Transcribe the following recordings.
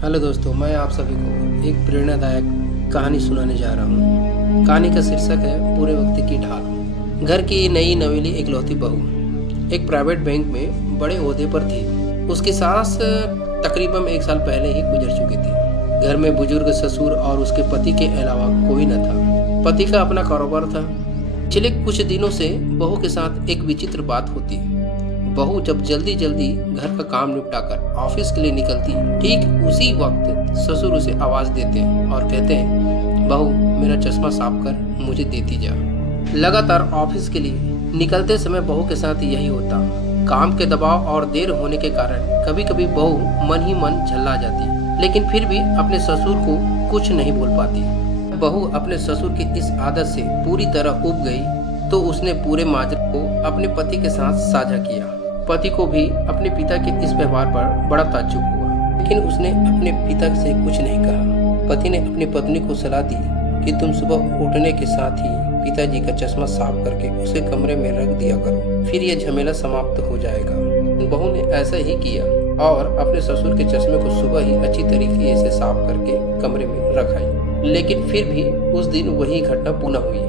Hello दोस्तों, मैं आप सभी को एक प्रेरणादायक कहानी सुनाने जा रहा हूँ। कहानी का शीर्षक है पूरे वक्त की ढाल। घर की नई नवेली इकलौती बहू एक प्राइवेट बैंक में बड़े ओहदे पर थी। उसकी सास तकरीबन 1 साल पहले ही गुजर चुकी थी। घर में बुजुर्ग ससुर और उसके पति के अलावा कोई न था। पति का अपना कारोबार था। पिछले कुछ दिनों से बहू के साथ एक विचित्र बात होती। बहू जब जल्दी जल्दी घर का काम निपटाकर ऑफिस के लिए निकलती, ठीक उसी वक्त ससुर उसे आवाज देते और कहते हैं, बहू मेरा चश्मा साफ कर मुझे देती जा। लगातार ऑफिस के लिए निकलते समय बहू के साथ यही होता। काम के दबाव और देर होने के कारण कभी कभी बहू मन ही मन झल्ला जाती, लेकिन फिर भी अपने ससुर को कुछ नहीं बोल पाती। बहू अपने ससुर की इस आदत से पूरी तरह उब गई तो उसने पूरे माजरे को अपने पति के साथ साझा किया। पति को भी अपने पिता के इस व्यवहार पर बड़ा ताज्जुब हुआ, लेकिन उसने अपने पिता से कुछ नहीं कहा। पति ने अपनी पत्नी को सलाह दी कि तुम सुबह उठने के साथ ही पिताजी का चश्मा साफ करके उसे कमरे में रख दिया करो, फिर यह झमेला समाप्त हो जाएगा। बहू ने ऐसा ही किया और अपने ससुर के चश्मे को सुबह ही अच्छी तरीके से साफ करके कमरे में रखाई। लेकिन फिर भी उस दिन वही घटना पुनः हुई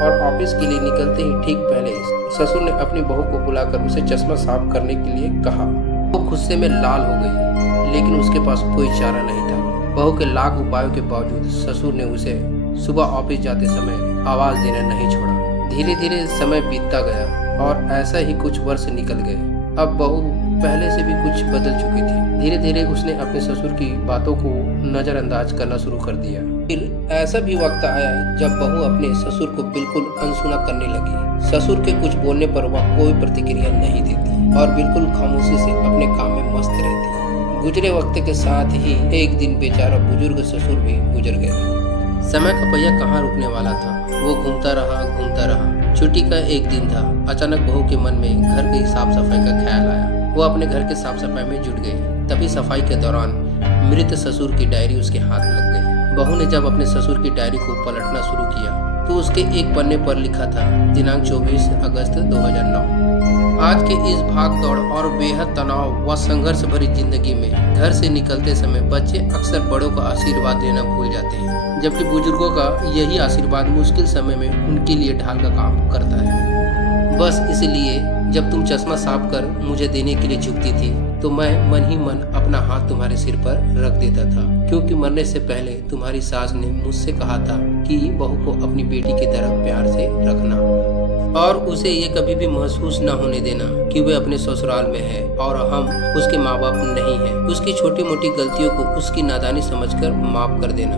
और ऑफिस के लिए निकलते ही ठीक पहले ससुर ने अपनी बहू को बुलाकर उसे चश्मा साफ करने के लिए कहा। वो गुस्से में लाल हो गई, लेकिन उसके पास कोई चारा नहीं था। बहू के लाख उपायों के बावजूद ससुर ने उसे सुबह ऑफिस जाते समय आवाज देना नहीं छोड़ा। धीरे धीरे समय बीतता गया और ऐसा ही कुछ वर्ष निकल गए। अब बहू पहले से भी कुछ बदल चुकी थी। धीरे धीरे उसने अपने ससुर की बातों को नजरअंदाज करना शुरू कर दिया। फिर ऐसा भी वक्त आया जब बहू अपने ससुर को बिल्कुल अनसुना करने लगी। ससुर के कुछ बोलने पर वह कोई प्रतिक्रिया नहीं देती और बिल्कुल खामोशी से अपने काम में मस्त रहती। गुजरे वक्त के साथ ही एक दिन बेचारा बुजुर्ग ससुर भी गुजर गया। समय का पहिया कहाँ रुकने वाला था। वो घूमता रहा। छुट्टी का एक दिन था। अचानक बहू के मन में घर की साफ सफाई का ख्याल आया। वो अपने घर के साफ सफाई में जुट गई। तभी सफाई के दौरान मृत ससुर की डायरी उसके हाथ लग गई। बहू ने जब अपने ससुर की डायरी को पलटना शुरू किया तो उसके एक पन्ने पर लिखा था, दिनांक 24 अगस्त 2009। आज के इस भाग दौड़ और बेहद तनाव व संघर्ष भरी जिंदगी में घर से निकलते समय बच्चे अक्सर बड़ों का आशीर्वाद लेना भूल जाते हैं, जबकि बुजुर्गों का यही आशीर्वाद मुश्किल समय में उनके लिए ढाल का काम करता है। बस इसलिए जब तुम चश्मा साफ कर मुझे देने के लिए झुकती थी तो मैं मन ही मन अपना हाथ तुम्हारे सिर पर रख देता था, क्योंकि मरने से पहले तुम्हारी सास ने मुझसे कहा था कि बहू को अपनी बेटी की तरह प्यार से रखना और उसे ये कभी भी महसूस न होने देना कि वह अपने ससुराल में है और हम उसके माँ बाप नहीं हैं। उसकी छोटी मोटी गलतियों को उसकी नादानी समझकर माफ कर देना।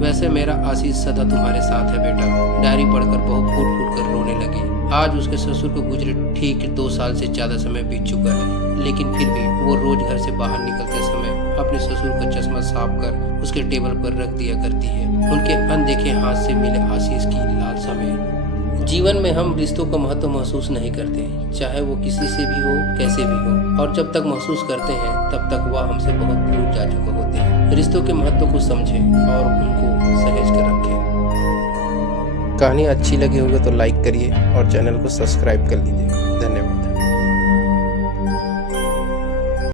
वैसे मेरा आशीष सदा तुम्हारे साथ है बेटा। डायरी पढ़कर बहू फूट फूट कर रोने लगी। आज उसके ससुर को गुजरे ठीक 2 साल से ज्यादा समय बीत चुका है, लेकिन फिर भी वो रोज घर से बाहर निकलते समय अपने ससुर का चश्मा साफ कर उसके टेबल पर रख दिया करती है, उनके अनदेखे हाथ से मिले आशीष की लालसा में। जीवन में हम रिश्तों का महत्व महसूस नहीं करते, चाहे वो किसी से भी हो, कैसे भी हो, और जब तक महसूस करते हैं तब तक वह हमसे बहुत दूर जा चुके होते हैं। रिश्तों के महत्व को समझें और उनको सहेज कर रखें। कहानी अच्छी लगी होगी तो लाइक करिए और चैनल को सब्सक्राइब कर लीजिए। धन्यवाद।